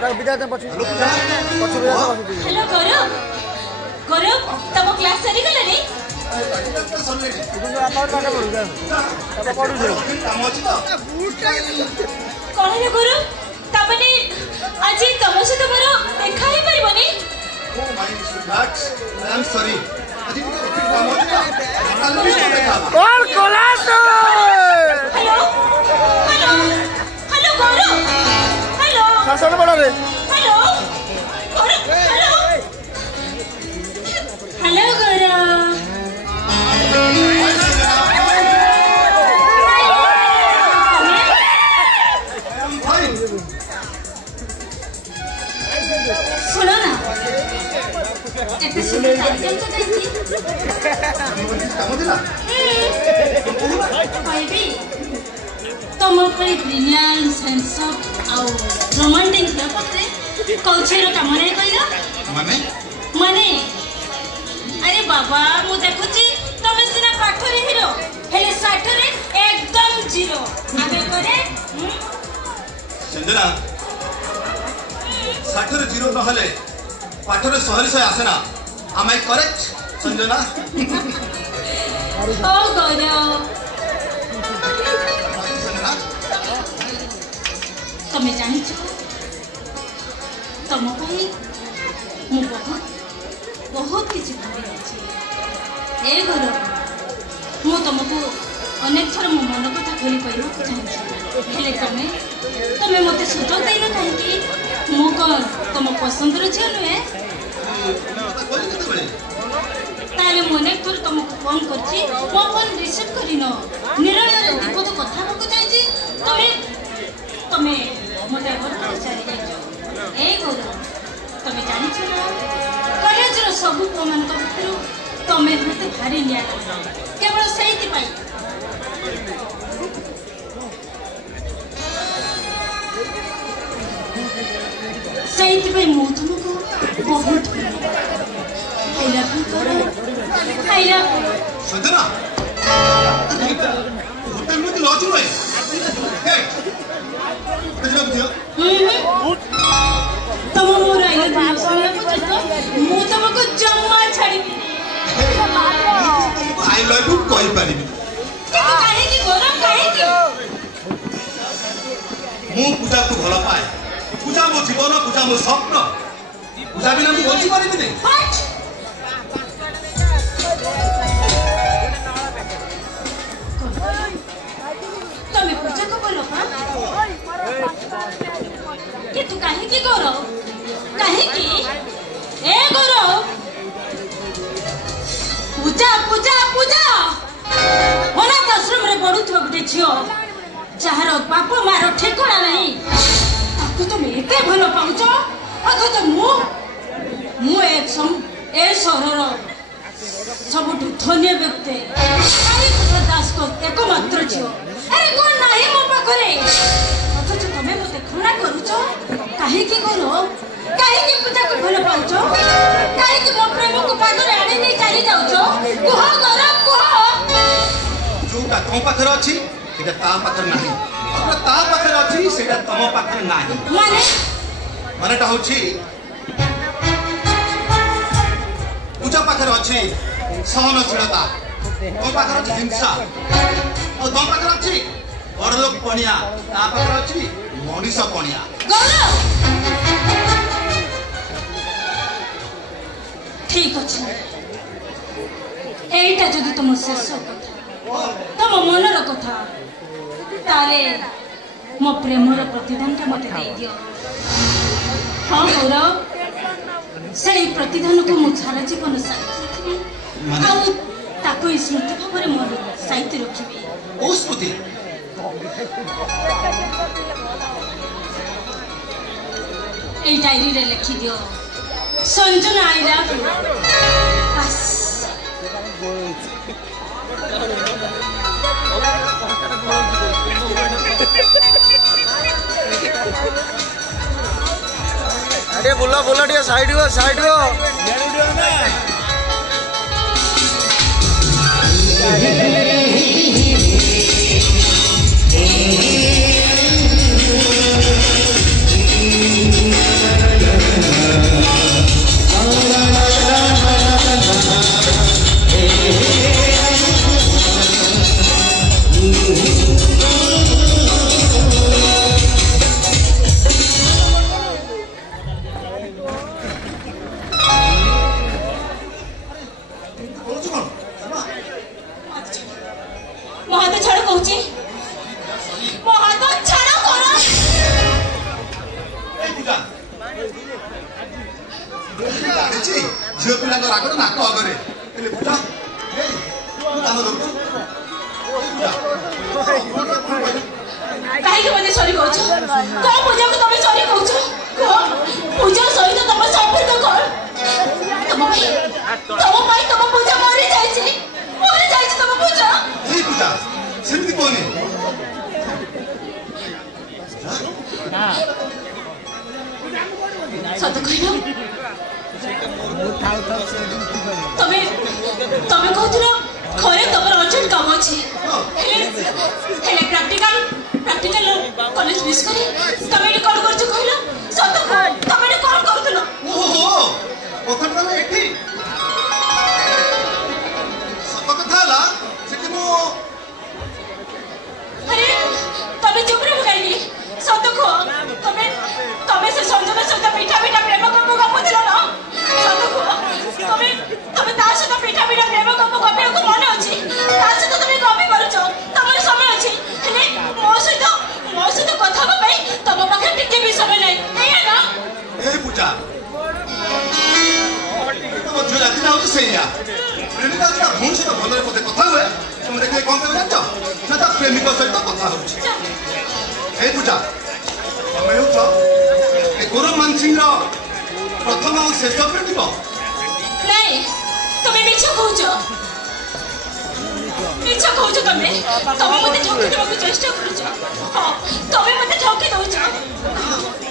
Hello गौरव गौरव तब class सरी गला रे कौन है गुरु तमने आज तुम सहित मोर देखा ही परिबनी आई एम सॉरी और कोलास हेलो हेलो हेलो गौरव हेलो शासन बड़ा रे हेलो गौरव हेलो हेलो गौरव सुनो ना एते सुनो कार्यक्रम तो देखी भाई तुम पर ब्रिलियंट सेंस ऑफ आउ रोमांटिक पत्रे कौछेर काम नहीं कहिला माने अरे बाबा मु देखुची तुम सिना पाठ रे हिरो हेले साठ रे एकदम जीरो आगे करे संजना साठ रे जीरो न हले पाठ रे 100 आसे ना am I correct संजना ओ गौरव तुम्हें जानी तुम मु बहुत किसी भावी अच्छी ए गौरव मु तुमको अनेक थर मो मन कथा खोली कहना चाहिए तुम्हें मत सुजोग देन कहीं मु कौन तुम पसंदर झील नुहे ताले अनेक थर तुमको फोन करछि मो फोन रिसीव करिन निरलय विपद कथा को चाहिए तुम्हें मते घर पचारि जाइछो ए गौरव तुम्हें जानि छ ना कॉलेज रो सब मान भितर तुम्हें मते भारी निया केवल सही पाई सही पे मु तुमको बहुत I love you Gaurav I love Sanjana hotel में लॉज में हे तुम मोर आई लव यू सुनले बुझतो मु तुमको जम्मा छाड़ी आई लव यू कोई पारिबी काहे की गौरव काहे की मु पूजा को भला पाए पूजा मो जीवन पूजा मो स्वप्न पूजा बिना मु बंची पारिबी नहीं तुम्हें पूजा को बोलो कि तू काहे की गौरव काहे की ए गौरव पूजा पूजा पूजा अनाथ आश्रम रे पढ़ुथबो गोटे झियो जार बाप मार ठिकाना नहीं ताकू तुम एते भल पाउछ अथच मु ए सहरर सबुठु धन्य व्यक्ति कालीप्रसाद दास को एकमात्र झियो अरे कौन नाही मो पाखरे अथच तमे मते घृणा करूछ काहे की करो काहे की पूजा को भल पाउछ काहे की मो प्रेम को पागरे आने नहीं चली जाउछ कुह गरम कुह जोटा तुम पाखरे अछि सेटा ता पाखरे नाही और ता पाखरे अछि सेटा तम पाखरे नाही मानेटा होछि पूजा पाखरे अछि सहनशीलता तुम पाखरे अछि हिंसा और तुम पाखरे अछि बड़लोक पणिया ता पाखरे अछि मनीष पणिया गौरव ठीक अछि एटा जदि तुम शेष कथा तुम मनर कथा ताले मो प्रेमर प्रतिदान का मत दे दियो हाँ गौरव से प्रतिदान को मु सारा जीवन साथी ताको स्मृति भाव में मन साहित्य रखी ओ स्मृति ए डायरी रे लिखि दियो संजना आई लव यू बस अरे बोला बोला टिया साइड हो ना ରାଗରେ ନାକ ଆଗରେ ହେଲେ ପୂଜା ହେଇ ମୁଁ କାମ କରୁଛୁ କାହିଁକି ମତେ ସରି କହୁଛ? କଣ ପୂଜାକୁ ତମେ ସରି କହୁଛ? ପୂଜା ସହିତ ତମ ସମ୍ପର୍କ କଣ? ତମ ପାଇଁ ତମ ପୂଜା ମରି ଯାଇଛି ତମ ପୂଜା। ଏଇ ପୂଜା ସେମିତି କହନି ସତ କହିଲ ତମେ କହୁଥିଲ ଘରେ ତମର ଅର୍ଜେଣ୍ଟ କାମ ଅଛି ହେଲେ ପ୍ରାକ୍ଟିକାଲ କଲେଜ ମିସ୍ କରି ତମେ ଏଠି କଣ କରୁଛ କହିଲ? ସତ ତମେ ଏଠି କଣ କରୁଥିଲ? ଓହୋ କଥାଟା ଏଠି ସତ କଥା ହେଲା ସେଠି ମୁଁ ଆରେ ତମେ ଚୁପ ରହିବ କାହିଁକି? ସତ କୁହ ତମେ ସେ ସଞ୍ଜନ ସହିତ ମିଠା ପ୍ରେମ ଗପୁଥିଲ ନା? ସତ କୁହ ତମେ ତା ସହିତ ମିଠା ପ୍ରେମ ଗପିବାକୁ ମନେ ଅଛି? ତା ସହିତ ତମେ ଗପି ପାରୁଛ? ତମର ସମୟ ଅଛି ହେଲେ ମୋ ସହିତ କଥା ହେବା ପାଇଁ ତମ ପାଖରେ ଟିକେ ବି ସମୟ ନାହିଁ ଏଇଆ ନା? ଏ ପୂଜା ତମ ଝିଅ ରାତିଟା ହଉଛି ସେଇଆ ପ୍ରେମିକା ତା ଭଉଣୀ ସହିତ ଭଲରେ ପଦେ କଥା ହୁଏ ତମେ ଦେଖିଲେ କଣ କହିବ ଜାଣିଛ? ନା ତା ପ୍ରେମିକ ସହିତ କଥା ହଉଛି। ଏ ପୂଜା ତମେ ହେଉଛ ଏ ଗୌରବ ମାନସିଂର ପ୍ରଥମ ଆଉ ଶେଷ ପ୍ରେମିକ। ନାଇଁ ତମେ ମିଛ କହୁଛ ତମେ ମତେ ଠକି ଦେବାକୁ ଚେଷ୍ଟା କରୁଛ। ହଁ ତମେ ମତେ ଠକି ଦଉଛ।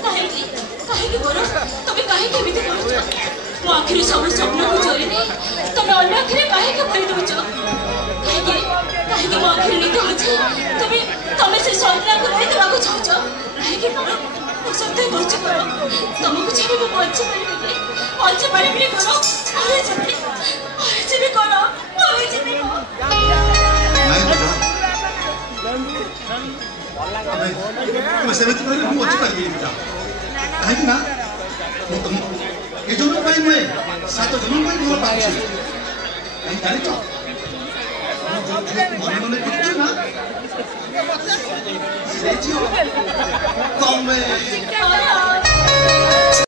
କାହିଁକି ଗୌରବ ତମେ କାହିଁକି ଏମିତି କରୁଛ? ମୋ ଆଖିରୁ ସବୁ ସ୍ୱପ୍ନକୁ ଚୋରି ନେଇ ତମେ ଅନ୍ୟ ଆଖିରେ କାହିଁକି ଭରି ଦଉଛ? କାହିଁକି ମୋ ଆଖିରେ ନିଦ ଅଛି ତମେ ସେ ସ୍ୱପ୍ନକୁ ନେଇ ଦେବାକୁ ଚାହୁଁଛ? କାହିଁକି ମୋ ସତ୍ୟ କହୁଛ ଗୌରବ ତମକୁ ଛାଡ଼ି ମୁଁ ବଞ୍ଚି ପାରିବିନି ଗୌରବ ଯିବି ଗୌରବ ଯିବି ତମେ ସେମିତି କହିଲେ ମୁଁ ବଞ୍ଚିପାରିବିନି ପୂଜା କାହିଁକି ନା ମୁଁ ତମକୁ ଏ ଜନ୍ମ ପାଇଁ ନୁହେଁ 7 ଜନ୍ମ ପାଇଁ ଭଲ ପାଉଛି। କାହିଁକି ଜାଣିଛ ମନେ ମନେ ଦେଖୁଛୁ ନା ସେ ଝିଅ ତମେ